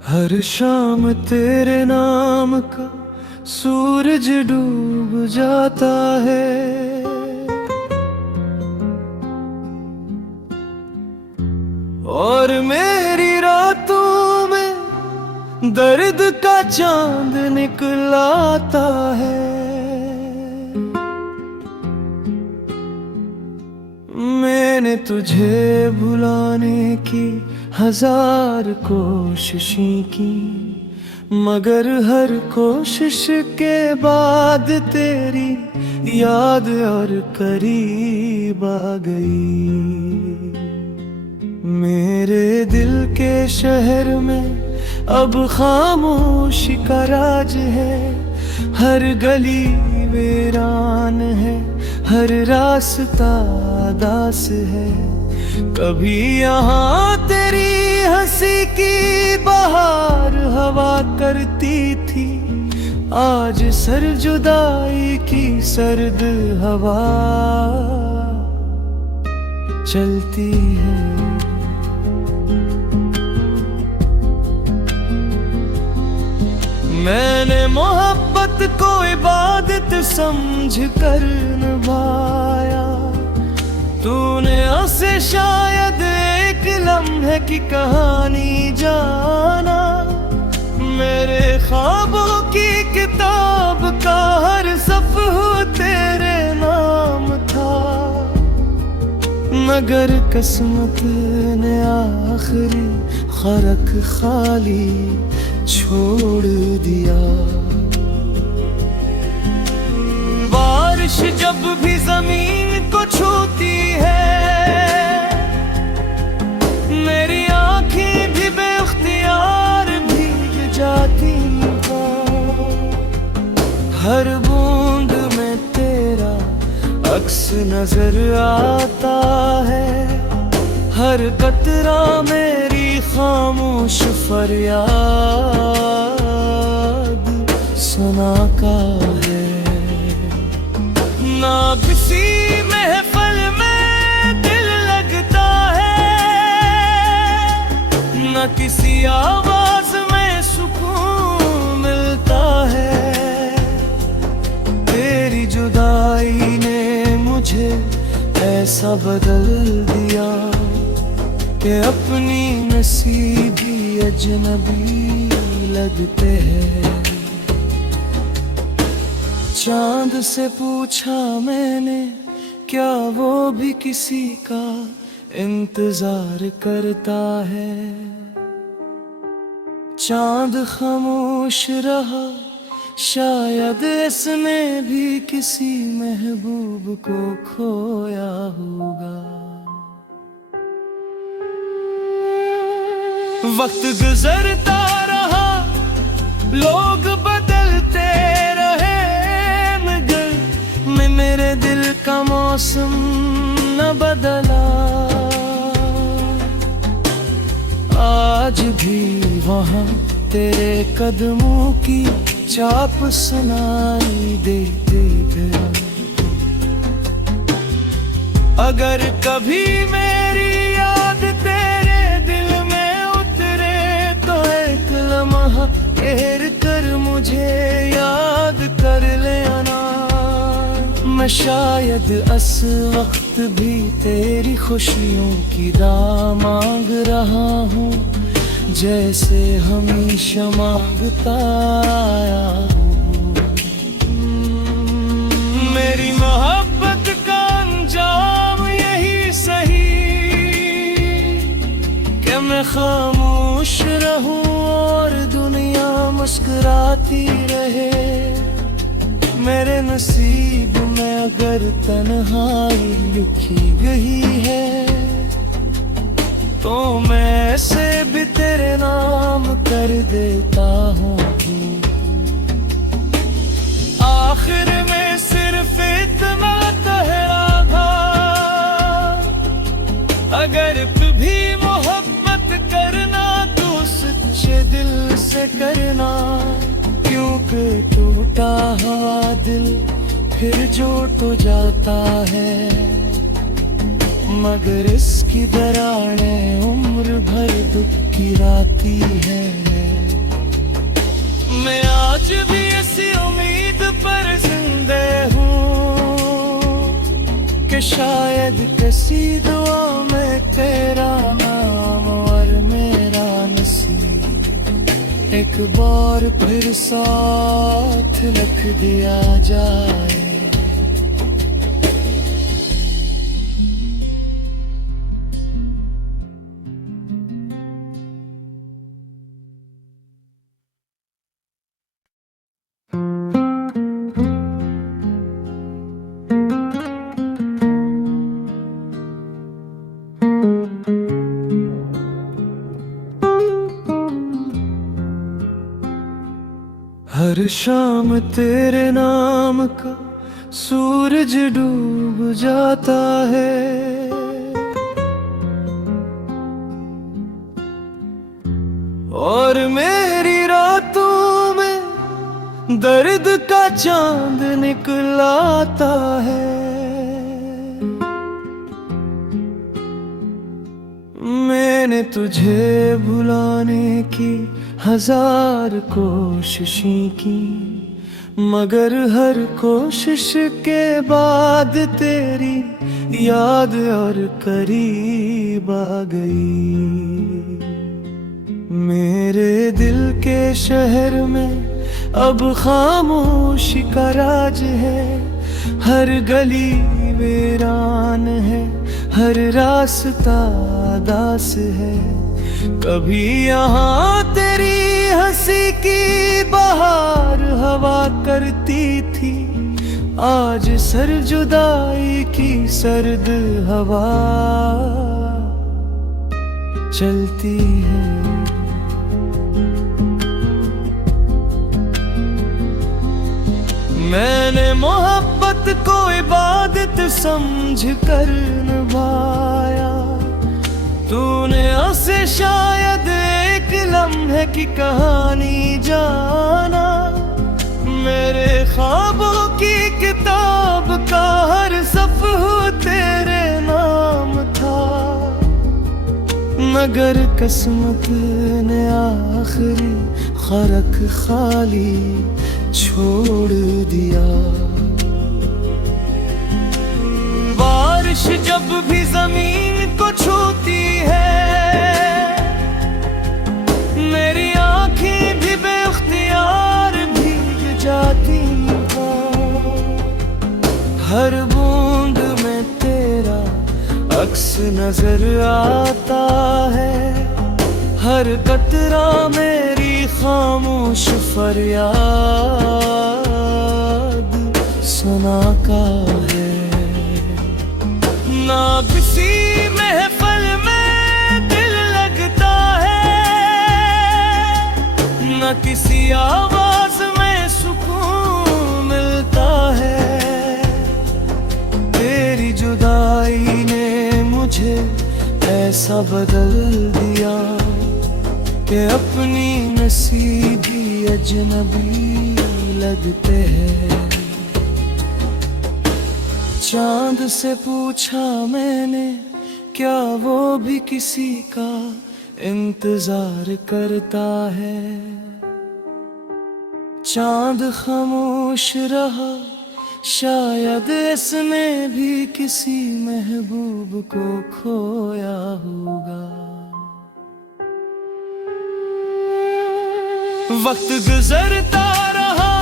हर शाम तेरे नाम का सूरज डूब जाता है। और मेरी रातों में दर्द का चांद निकल आता है। मैंने तुझे भुलाने की हजार कोशिशें की, मगर हर कोशिश के बाद तेरी याद और करीब आ गई। मेरे दिल के शहर में अब खामोशी का राज है। हर गली वीरान है, हर रास्ता दास है। कभी यहाँ तेरी हंसी की बहार हवा करती थी, आज सर जुदाई की सर्द हवा चलती है। मैंने मोहब्बत को इबादत समझ कर निभाया, तूने उसे शायद एक लम्हे की कहानी जाना। मेरे ख्वाबों की किताब का हर सफ़ा तेरे नाम था, मगर किस्मत ने आखिरी खरक खाली छोड़ दिया। बारिश जब भी जमीन को छूती है, मेरी आंखें भी बेख्तियार भीग जाती हैं। हर बूंद में तेरा अक्स नजर आता है, हर कतरा मेरी खामोश फरियाद सुना का है। ना किसी महफिल में दिल लगता है, ना किसी आवाज में सुकून मिलता है। तेरी जुदाई ने मुझे ऐसा बदल दिया कि अपनी नसीबी अजनबी लगते हैं। चांद से पूछा मैंने, क्या वो भी किसी का इंतजार करता है? चांद खामोश रहा, शायद इसने भी किसी महबूब को खोया होगा। वक्त गुजरता रहा, लोग बदलते रहे, मगर मेरे दिल का मौसम न बदला। आज भी वहाँ तेरे कदमों की चाप सुनाई देते गया। अगर कभी मेरी याद तेरे दिल में उतरे, तो एक लम्हा ठहर कर मुझे याद कर लेना। मैं शायद इस वक्त भी तेरी खुशियों की राह मांग रहा हूँ, जैसे हमेशा मांगता आया हूँ। मेरी मोहब्बत का अंजाम यही सही कि मैं खामोश रहूं और दुनिया मुस्कुराती रहे। मेरे नसीब में अगर तन्हाई लिखी गई है, तो मैं ऐसे भी तेरे नाम कर देता हूँ। आखिर में सिर्फ इतना कहना था, अगर भी मोहब्बत करना तो सच्चे दिल से करना। क्योंकि टूटा हुआ दिल फिर जोड़ तो जाता है, मगर इसकी दरारें उम्र भर दुख की राती है। आज भी ऐसी उम्मीद पर जिंदे हूँ कि शायद किसी दुआ में तेरा नाम और मेरा नसीब एक बार फिर साथ लिख दिया जाए। हर शाम तेरे नाम का सूरज डूब जाता है, और मेरी रातों में दर्द का चांद निकल आता है। मैंने तुझे भुलाने की हजार कोशिशें की, मगर हर कोशिश के बाद तेरी याद और करीब आ गई। मेरे दिल के शहर में अब खामोशी का राज है, हर गली वीरान है, हर रास्ता दास है। कभी यहाँ तेरी हंसी की बहार हवा करती थी, आज सर जुदाई की सर्द हवा चलती है। मैंने मोहब्बत को इबादत समझ कर निभाया, तूने उसे शायद एक लम्हे की कहानी जाना। मेरे ख्वाबों की किताब का हर सफ़ा तेरे नाम था, मगर किस्मत ने आखिरी खरक खाली छोड़ दिया। बारिश जब भी जमीन को छूती है, मेरी आंखें भी बेख्तियार भीग जाती हैं। हर बूंद में तेरा अक्स नजर आता है, हर कतरा मेरी खामोश फरियाद सुना का है। ना किसी महफिल में दिल लगता है, ना किसी आवाज में सुकून मिलता है। तेरी जुदाई ने मुझे ऐसा बदल दिया कि अपनी नसीबी अजनबी लगते हैं। चांद से पूछा मैंने, क्या वो भी किसी का इंतजार करता है? चांद खामोश रहा, शायद इसने भी किसी महबूब को खोया होगा। वक्त गुजरता रहा,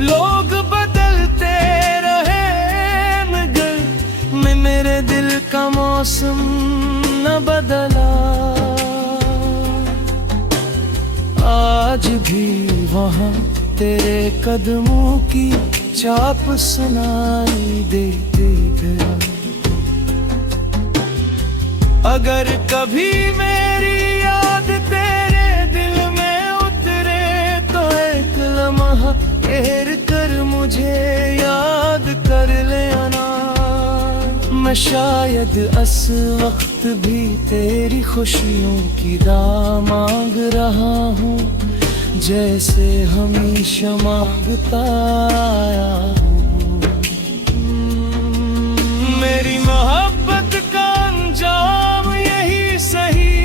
लोग बदलते रहे, मगर मेरे दिल का मौसम न बदला। आज भी वहाँ तेरे कदमों की छाप सुनाई देते गया। अगर कभी मेरी याद तेरे दिल में उतरे तो एक लम्हा ठहर कर मुझे याद कर लेना। मैं शायद इस वक्त भी तेरी खुशियों की दाम मांग रहा हूँ, जैसे हमेशा मांगता आया हूँ। मेरी मोहब्बत का अंजाम यही सही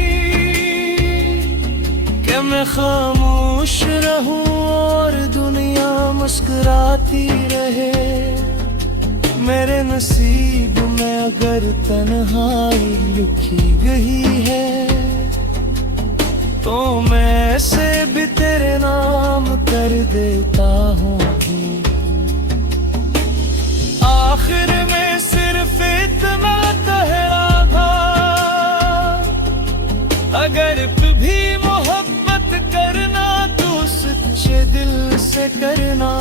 कि मैं खामोश रहूं और दुनिया मुस्कुराती रहे। मेरे नसीब में अगर तन्हाई लिखी गई है तो मैं ऐसे भी तेरे नाम कर देता हूँ। आखिर में सिर्फ इतना कहना था, अगर भी मोहब्बत करना तो सच्चे दिल से करना।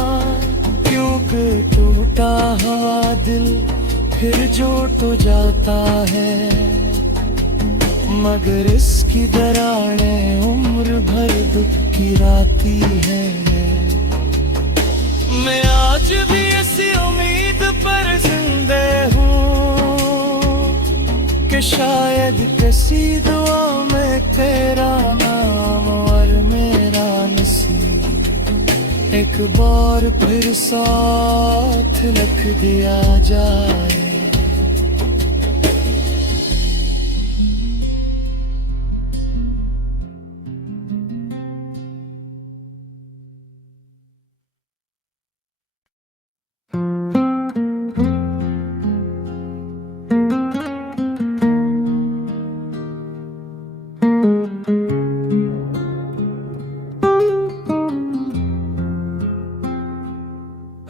क्योंकि टूटा हुआ दिल फिर जोड़ तो जाता है, मगर इसकी दरारें उम्र भर दुख गिराती है। मैं आज भी ऐसी उम्मीद पर जिंदा हूँ कि शायद किसी दुआ में तेरा नाम और मेरा नसीब एक बार फिर साथ लिख दिया जाए।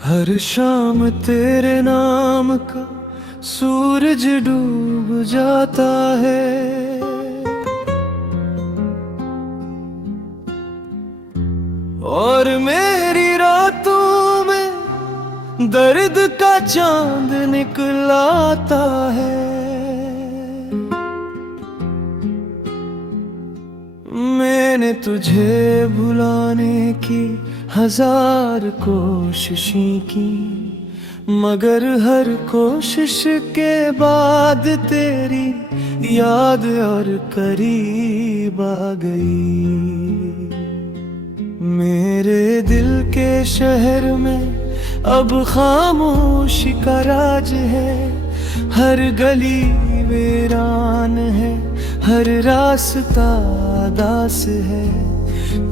हर शाम तेरे नाम का सूरज डूब जाता है, और मेरी रातों में दर्द का चांद निकल आता है। मैंने तुझे भुलाने की हजार कोशिशें की, मगर हर कोशिश के बाद तेरी याद और करीब आ गई। मेरे दिल के शहर में अब खामोशी का राज है। हर गली वीरान है, हर रास्ता दास है।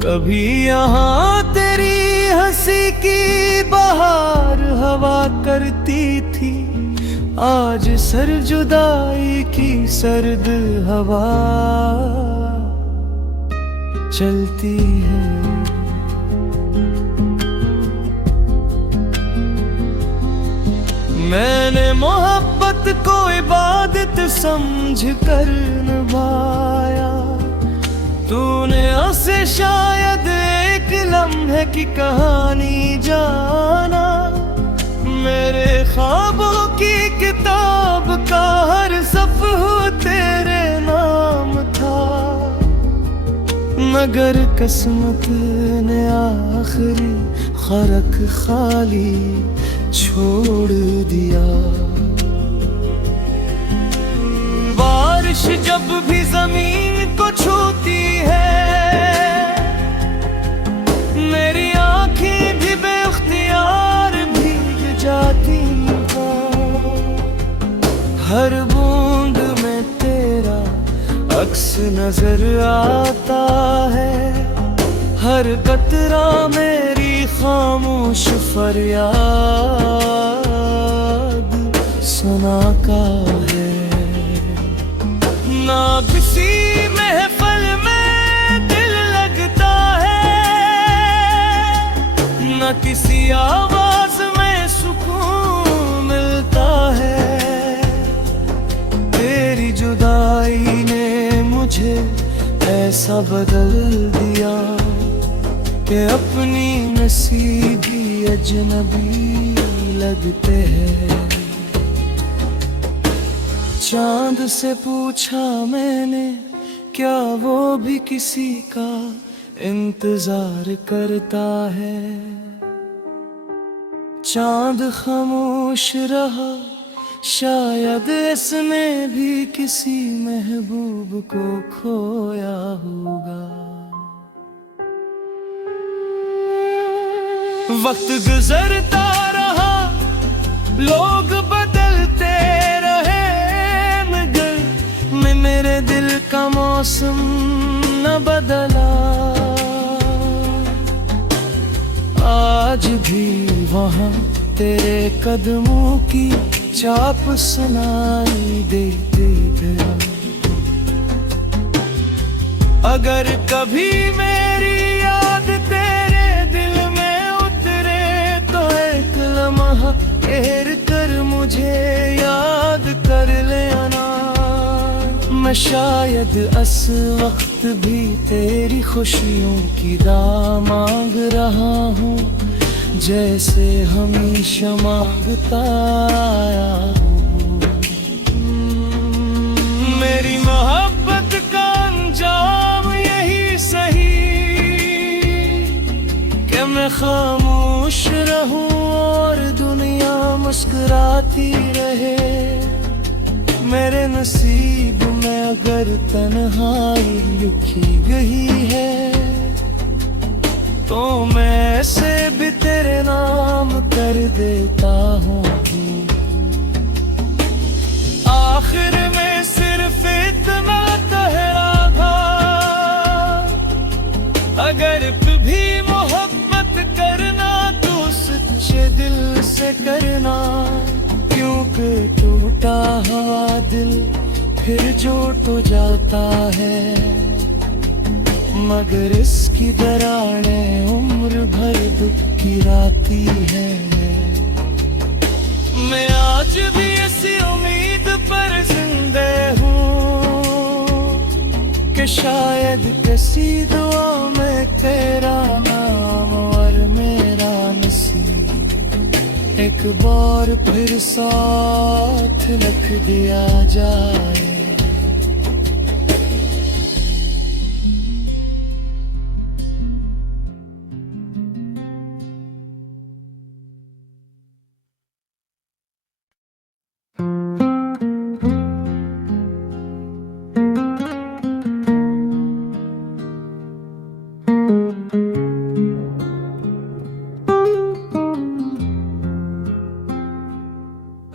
कभी यहाँ तेरी हंसी की बहार हवा करती थी, आज सर जुदाई की सर्द हवा चलती है। मैंने मोहब्बत को इबादत समझ कर निभाया, तूने उसे शायद एक लम्हे की कहानी जाना। मेरे ख्वाबों की किताब का हर सफ़ा तेरे नाम था, मगर किस्मत ने आखिरी खरक खाली छोड़ दिया। बारिश जब भी जमीन को छूती है, मेरी आंखें भी बेख्तियार भीग जाती हैं। हर बूंद में तेरा अक्स नजर आता है, हर कतरा मेरी खामोश फरियाद सुनाता है। ना किसी महफिल में दिल लगता है, ना किसी आवाज में सुकून मिलता है। तेरी जुदाई ने मुझे ऐसा बदल दिया कि अपनी नसीबी अजनबी लगते हैं। चांद से पूछा मैंने, क्या वो भी किसी का इंतजार करता है? चांद खामोश रहा, शायद इसने भी किसी महबूब को खोया होगा। वक्त गुजरता रहा, लोग बदलते रहे, मगर मैं मेरे दिल का मौसम न बदला। आज भी वहाँ तेरे कदमों की चाप सुनाई देती है। अगर कभी मेरी याद तेरे दिल में उतरे तो एक लम्हा ठहर कर मुझे याद कर लेना। मैं शायद इस वक्त भी तेरी खुशियों की दाम मांग रहा हूँ, जैसे हमेशा मांगता आया हूँ। मेरी मोहब्बत का अंजाम यही सही कि मैं खामोश रहूं और दुनिया मुस्कुराती रहे। मेरे नसीब में अगर तन्हाई लिखी गई है तो मैं इसे भी तेरे नाम कर देता हूँ। आखिर में सिर्फ इतना कहना था, अगर भी मोहब्बत करना तो सच्चे दिल से करना, क्योंकि टूटा हुआ दिल फिर जोड़ तो जाता है, मगर इसकी दरारें उम्र भर दुख की राती है। मैं आज भी ऐसी उम्मीद पर जिंदा हूँ कि शायद किसी दुआ में तेरा नाम और मेरा नसीब एक बार फिर साथ लिख दिया जाए।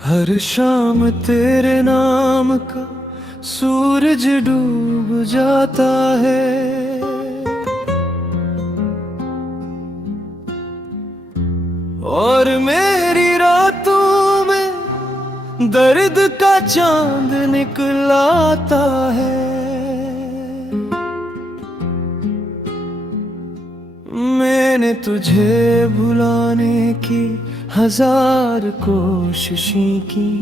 हर शाम तेरे नाम का सूरज डूब जाता है, और मेरी रातों में दर्द का चांद निकल आता है। मैंने तुझे भुलाने की हजार कोशिशें की,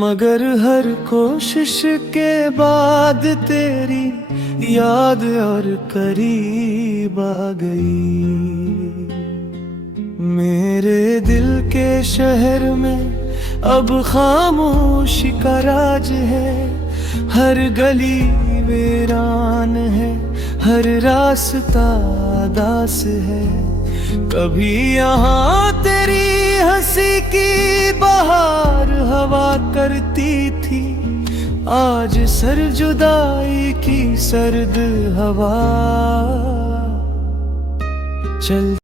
मगर हर कोशिश के बाद तेरी याद और करीब आ गई। मेरे दिल के शहर में अब खामोशी का राज है, हर गली वीरान है, हर रास्ता दास है। कभी यहाँ तेरी हंसी की बहार हवा करती थी, आज सर जुदाई की सर्द हवा चल